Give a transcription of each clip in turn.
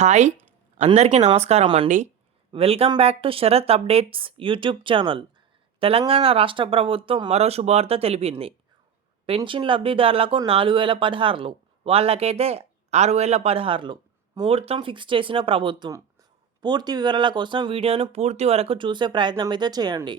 Hi అందరికీ నమస్కారం అండి. Welcome back to Sharath updates YouTube channel. Telangana రాష్ట్ర ప్రభుత్వం మరో శుభవార్త తెలిపింది. పెన్షన్ లబ్ధిదారులకు నాలుగు వేల పదహారులు వాళ్ళకైతే ఆరు వేల పదహారులు ముహూర్తం ఫిక్స్ చేసిన ప్రభుత్వం. పూర్తి వివరాల కోసం వీడియోను పూర్తి వరకు చూసే ప్రయత్నం అయితే చేయండి.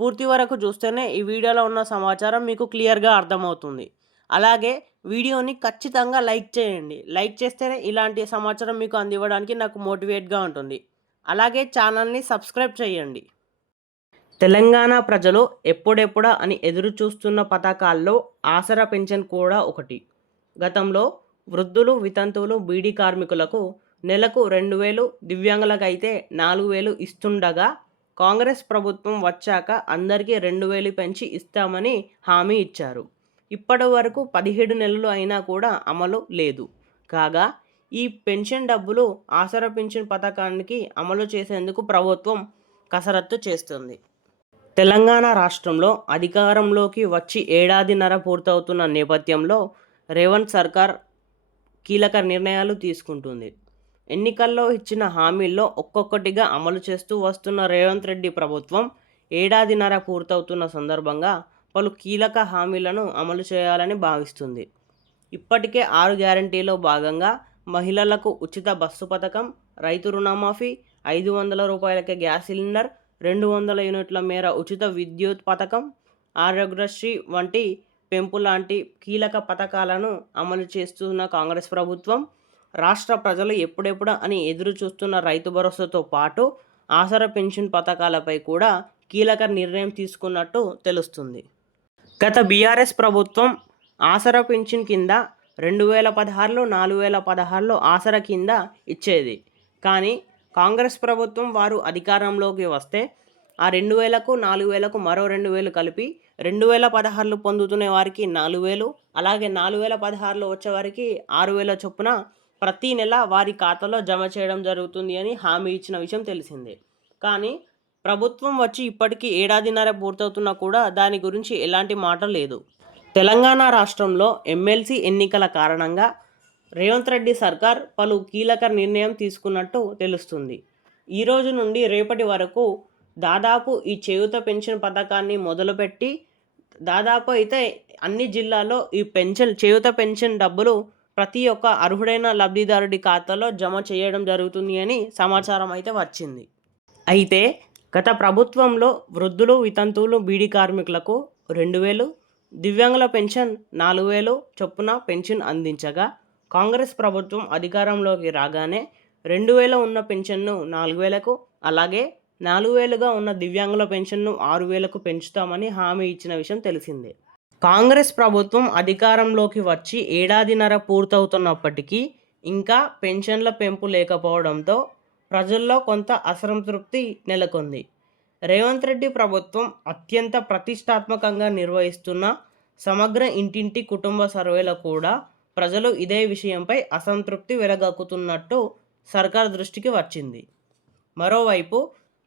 పూర్తి వరకు చూస్తేనే ఈ వీడియోలో ఉన్న సమాచారం మీకు క్లియర్గా అర్థమవుతుంది. అలాగే వీడియోని ఖచ్చితంగా లైక్ చేయండి. లైక్ చేస్తేనే ఇలాంటి సమాచారం మీకు అందివ్వడానికి నాకు మోటివేట్గా ఉంటుంది. అలాగే ఛానల్ని సబ్స్క్రైబ్ చేయండి. తెలంగాణ ప్రజలు ఎప్పుడెప్పుడా అని ఎదురు చూస్తున్న పథకాల్లో ఆసరా పెన్షన్ కూడా ఒకటి. గతంలో వృద్ధులు వితంతువులు బీడీ కార్మికులకు నెలకు రెండు వేలు దివ్యాంగులకైతే నాలుగు వేలు ఇస్తుండగా కాంగ్రెస్ ప్రభుత్వం వచ్చాక అందరికీ రెండు వేలు పెంచి ఇస్తామని హామీ ఇచ్చారు. ఇప్పటి వరకు పదిహేడు నెలలు అయినా కూడా అమలు లేదు. కాగా ఈ పెన్షన్ డబ్బులు ఆసరా పెన్షన్ పథకానికి అమలు చేసేందుకు ప్రభుత్వం కసరత్తు చేస్తుంది. తెలంగాణ రాష్ట్రంలో అధికారంలోకి వచ్చి ఏడాదిన్నర పూర్తవుతున్న నేపథ్యంలో రేవంత్ సర్కార్ కీలక నిర్ణయాలు తీసుకుంటుంది. ఎన్నికల్లో ఇచ్చిన హామీల్లో ఒక్కొక్కటిగా అమలు చేస్తూ వస్తున్న రేవంత్ రెడ్డి ప్రభుత్వం ఏడాదిన్నర పూర్తవుతున్న సందర్భంగా పలు కీలక హామీలను అమలు చేయాలని భావిస్తుంది. ఇప్పటికే ఆరు గ్యారంటీలో భాగంగా మహిళలకు ఉచిత బస్సు పథకం రైతు రుణమాఫీ ఐదు వందల రూపాయలకే గ్యాస్ సిలిండర్ రెండు వందల యూనిట్ల మేర ఉచిత విద్యుత్ పథకం ఆరోగ్యశ్రీ వంటి పెంపు లాంటి కీలక పథకాలను అమలు చేస్తున్న కాంగ్రెస్ ప్రభుత్వం రాష్ట్ర ప్రజలు ఎప్పుడెప్పుడు అని ఎదురు చూస్తున్న రైతు భరోసాతో పాటు ఆసరా పెన్షన్ పథకాలపై కూడా కీలక నిర్ణయం తీసుకున్నట్టు తెలుస్తుంది. గత బీఆర్ఎస్ ప్రభుత్వం ఆసరా పెన్షన్ కింద రెండు వేల పదహారులో నాలుగు వేల పదహారులో ఆసరా కింద ఇచ్చేది. కానీ కాంగ్రెస్ ప్రభుత్వం వారు అధికారంలోకి వస్తే ఆ రెండు వేలకు నాలుగు వేలకు మరో రెండు వేలు కలిపి రెండు వేల పదహారులు పొందుతున్న వారికి నాలుగు వేలు అలాగే నాలుగు వేల పదహారులో వచ్చేవారికి ఆరు వేల చొప్పున ప్రతి నెల వారి ఖాతాలో జమ చేయడం జరుగుతుంది అని హామీ ఇచ్చిన విషయం తెలిసిందే. కానీ ప్రభుత్వం వచ్చి ఇప్పటికీ ఏడాదిన్నర పూర్తవుతున్నా కూడా దాని గురించి ఎలాంటి మాట లేదు. తెలంగాణ రాష్ట్రంలో ఎమ్మెల్సీ ఎన్నికల కారణంగా రేవంత్ రెడ్డి సర్కార్ పలు కీలక నిర్ణయం తీసుకున్నట్టు తెలుస్తుంది. ఈ రోజు నుండి రేపటి వరకు దాదాపు ఈ చేయుత పెన్షన్ పథకాన్ని మొదలుపెట్టి దాదాపు అయితే అన్ని జిల్లాల్లో ఈ పెన్షన్ చేయుత పెన్షన్ డబ్బులు ప్రతి ఒక్క అర్హుడైన లబ్ధిదారుడి ఖాతాలో జమ చేయడం జరుగుతుంది అని సమాచారం అయితే వచ్చింది. అయితే గత ప్రభుత్వంలో వృద్ధులు వితంతువులు బీడీ కార్మికులకు రెండు వేలు దివ్యాంగుల పెన్షన్ నాలుగు వేలు చొప్పున పెన్షన్ అందించగా కాంగ్రెస్ ప్రభుత్వం అధికారంలోకి రాగానే రెండు వేల ఉన్న పెన్షన్ను నాలుగు వేలకు అలాగే నాలుగు వేలుగా ఉన్న దివ్యాంగుల పెన్షన్ను ఆరు వేలకు పెంచుతామని హామీ ఇచ్చిన విషయం తెలిసిందే. కాంగ్రెస్ ప్రభుత్వం అధికారంలోకి వచ్చి ఏడాదిన్నర పూర్తవుతున్నప్పటికీ ఇంకా పెన్షన్ల పెంపు లేకపోవడంతో ప్రజల్లో కొంత అసంతృప్తి నెలకొంది. రేవంత్ రెడ్డి ప్రభుత్వం అత్యంత ప్రతిష్టాత్మకంగా నిర్వహిస్తున్న సమగ్ర ఇంటింటి కుటుంబ సర్వేలో కూడా ప్రజలు ఇదే విషయంపై అసంతృప్తి వెలగక్కుతున్నట్టు సర్కార్ దృష్టికి వచ్చింది. మరోవైపు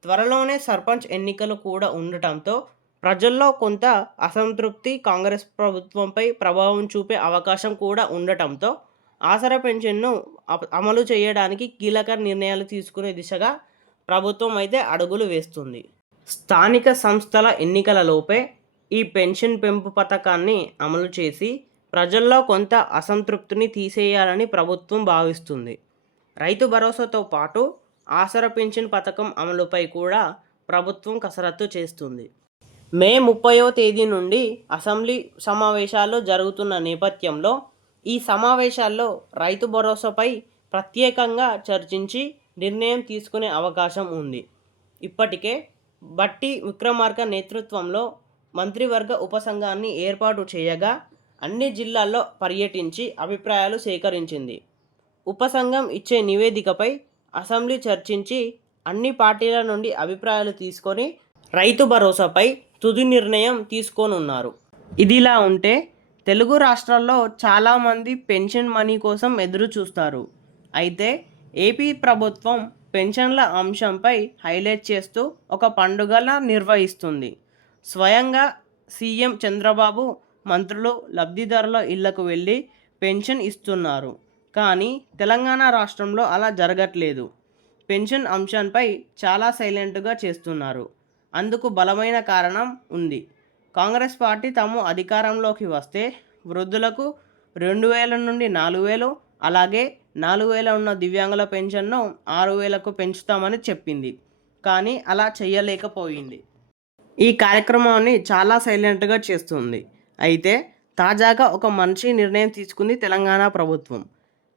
త్వరలోనే సర్పంచ్ ఎన్నికలు కూడా ఉండటంతో ప్రజల్లో కొంత అసంతృప్తి కాంగ్రెస్ ప్రభుత్వంపై ప్రభావం చూపే అవకాశం కూడా ఉండటంతో ఆసరా పెన్షన్ను అమలు చేయడానికి కీలక నిర్ణయాలు తీసుకునే దిశగా ప్రభుత్వం అయితే అడుగులు వేస్తుంది. స్థానిక సంస్థల ఎన్నికలలోపే ఈ పెన్షన్ పెంపు పథకాన్ని అమలు చేసి ప్రజల్లో కొంత అసంతృప్తిని తీసేయాలని ప్రభుత్వం భావిస్తుంది. రైతు భరోసాతో పాటు ఆసరా పెన్షన్ పథకం అమలుపై కూడా ప్రభుత్వం కసరత్తు చేస్తుంది. మే ముప్పయో తేదీ నుండి అసెంబ్లీ సమావేశాలు జరుగుతున్న నేపథ్యంలో ఈ సమావేశాల్లో రైతు భరోసాపై ప్రత్యేకంగా చర్చించి నిర్ణయం తీసుకునే అవకాశం ఉంది. ఇప్పటికే బట్టి విక్రమార్క నేతృత్వంలో మంత్రివర్గ ఉపసంఘాన్ని ఏర్పాటు చేయగా అన్ని జిల్లాల్లో పర్యటించి అభిప్రాయాలు సేకరించింది. ఉపసంఘం ఇచ్చే నివేదికపై అసెంబ్లీ చర్చించి అన్ని పార్టీల నుండి అభిప్రాయాలు తీసుకొని రైతు భరోసాపై తుది నిర్ణయం తీసుకోనున్నారు. ఇదిలా ఉంటే తెలుగు రాష్ట్రాల్లో చాలామంది పెన్షన్ మనీ కోసం ఎదురు చూస్తారు. అయితే ఏపీ ప్రభుత్వం పెన్షన్ల అంశంపై హైలైట్ చేస్తూ ఒక పండుగలా నిర్వహిస్తుంది. స్వయంగా సీఎం చంద్రబాబు మంత్రులు లబ్ధిదారుల ఇళ్ళకు వెళ్ళి పెన్షన్ ఇస్తున్నారు. కానీ తెలంగాణ రాష్ట్రంలో అలా జరగట్లేదు. పెన్షన్ అంశంపై చాలా సైలెంట్గా చేస్తున్నారు. అందుకు బలమైన కారణం ఉంది. కాంగ్రెస్ పార్టీ తాము అధికారంలోకి వస్తే వృద్ధులకు రెండు వేల నుండి నాలుగు వేలు అలాగే నాలుగు వేల ఉన్న దివ్యాంగుల పెన్షన్ను ఆరు వేలకు పెంచుతామని చెప్పింది. కానీ అలా చేయలేకపోయింది ఈ కార్యక్రమాన్ని చాలా సైలెంట్గా చేస్తుంది. అయితే తాజాగా ఒక మంచి నిర్ణయం తీసుకుంది తెలంగాణ ప్రభుత్వం.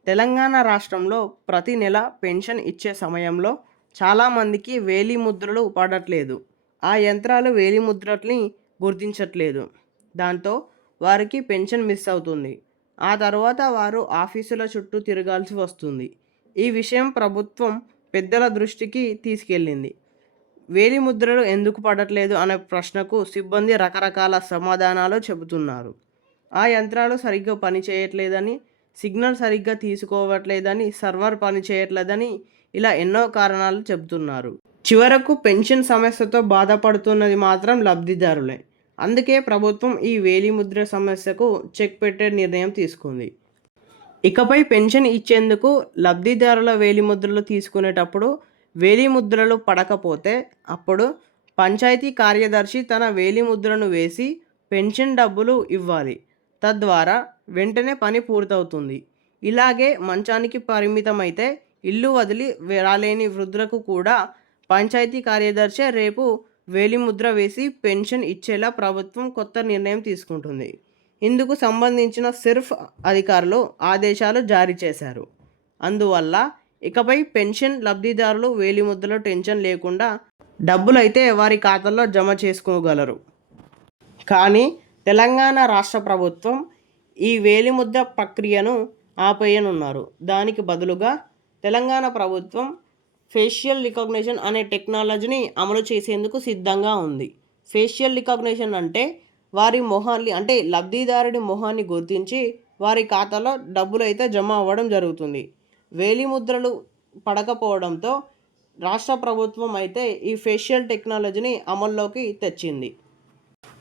తెలంగాణ రాష్ట్రంలో ప్రతి నెల పెన్షన్ ఇచ్చే సమయంలో చాలామందికి వేలి ముద్రలు పడట్లేదు. ఆ యంత్రాలు వేలి ముద్రల్ని గుర్తించట్లేదు. దాంతో వారికి పెన్షన్ మిస్ అవుతుంది. ఆ తర్వాత వారు ఆఫీసుల చుట్టూ తిరగాల్సి వస్తుంది. ఈ విషయం ప్రభుత్వం పెద్దల దృష్టికి తీసుకెళ్ళింది. వేలి ముద్రలు ఎందుకు పడట్లేదు అనే ప్రశ్నకు సిబ్బంది రకరకాల సమాధానాలు చెబుతున్నారు. ఆ యంత్రాలు సరిగ్గా పనిచేయట్లేదని సిగ్నల్ సరిగ్గా తీసుకోవట్లేదని సర్వర్ పనిచేయట్లేదని ఇలా ఎన్నో కారణాలు చెబుతున్నారు. చివరకు పెన్షన్ సమస్యతో బాధపడుతున్నది మాత్రం లబ్ధిదారులే. అందుకే ప్రభుత్వం ఈ వేలిముద్ర సమస్యకు చెక్ పెట్టే నిర్ణయం తీసుకుంది. ఇకపై పెన్షన్ ఇచ్చేందుకు లబ్ధిదారుల వేలిముద్రలు తీసుకునేటప్పుడు వేలిముద్రలు పడకపోతే అప్పుడు పంచాయతీ కార్యదర్శి తన వేలిముద్రను వేసి పెన్షన్ డబ్బులు ఇవ్వాలి. తద్వారా వెంటనే పని పూర్తవుతుంది. ఇలాగే మంచానికి పరిమితమైతే ఇల్లు వదిలి రాలేని వృద్ధులకు కూడా పంచాయతీ కార్యదర్శి రేపు వేలిముద్ర వేసి పెన్షన్ ఇచ్చేలా ప్రభుత్వం కొత్త నిర్ణయం తీసుకుంటుంది. ఇందుకు సంబంధించిన సిర్ఫ్ అధికారులు ఆదేశాలు జారీ చేశారు. అందువల్ల ఇకపై పెన్షన్ లబ్ధిదారులు వేలిముద్రలో టెన్షన్ లేకుండా డబ్బులైతే వారి ఖాతాల్లో జమ చేసుకోగలరు. కానీ తెలంగాణ రాష్ట్ర ప్రభుత్వం ఈ వేలిముద్ర ప్రక్రియను ఆపేయనున్నారు. దానికి బదులుగా తెలంగాణ ప్రభుత్వం ఫేషియల్ రికగ్నిషన్ అనే టెక్నాలజీని అమలు చేసేందుకు సిద్ధంగా ఉంది. ఫేషియల్ రికగ్నిషన్ అంటే వారి మొహాన్ని అంటే లబ్ధిదారుడి మొహాన్ని గుర్తించి వారి ఖాతాలో డబ్బులు అయితే జమ అవ్వడం జరుగుతుంది. వేలిముద్రలు పడకపోవడంతో రాష్ట్ర ప్రభుత్వం అయితే ఈ ఫేషియల్ టెక్నాలజీని అమల్లోకి తెచ్చింది.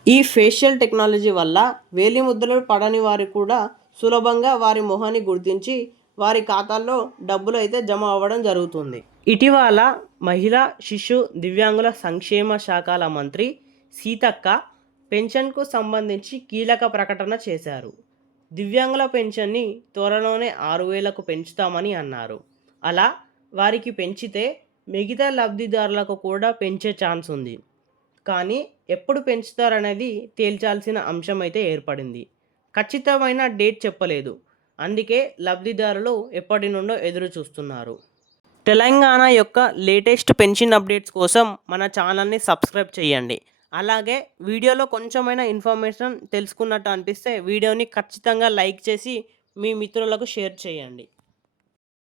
ఈ ఫేషియల్ టెక్నాలజీ వల్ల వేలిముద్రలు పడని వారు కూడా సులభంగా వారి మొహాన్ని గుర్తించి వారి ఖాతాల్లో డబ్బులు అయితే జమ అవ్వడం జరుగుతుంది. ఇటీవల మహిళా శిశు దివ్యాంగుల సంక్షేమ శాఖల మంత్రి సీతక్క పెన్షన్కు సంబంధించి కీలక ప్రకటన చేశారు. దివ్యాంగుల పెన్షన్ని త్వరలోనే ఆరు వేలకు పెంచుతామని అన్నారు. అలా వారికి పెంచితే మిగతా లబ్ధిదారులకు కూడా పెంచే ఛాన్స్ ఉంది. కానీ ఎప్పుడు పెంచుతారనేది తేల్చాల్సిన అంశం అయితే ఏర్పడింది. ఖచ్చితమైన డేట్ చెప్పలేదు. అందుకే లబ్ధిదారులు ఎప్పటి నుండో ఎదురు చూస్తున్నారు తెలంగాణ యొక్క లేటెస్ట్ పెన్షన్ అప్డేట్స్ కోసం మన ఛానల్ని సబ్స్క్రైబ్ చేయండి. అలాగే వీడియోలో కొంచెమైనా ఇన్ఫర్మేషన్ తెలుసుకున్నట్టు అనిపిస్తే వీడియోని ఖచ్చితంగా లైక్ చేసి మీ మిత్రులకు షేర్ చేయండి.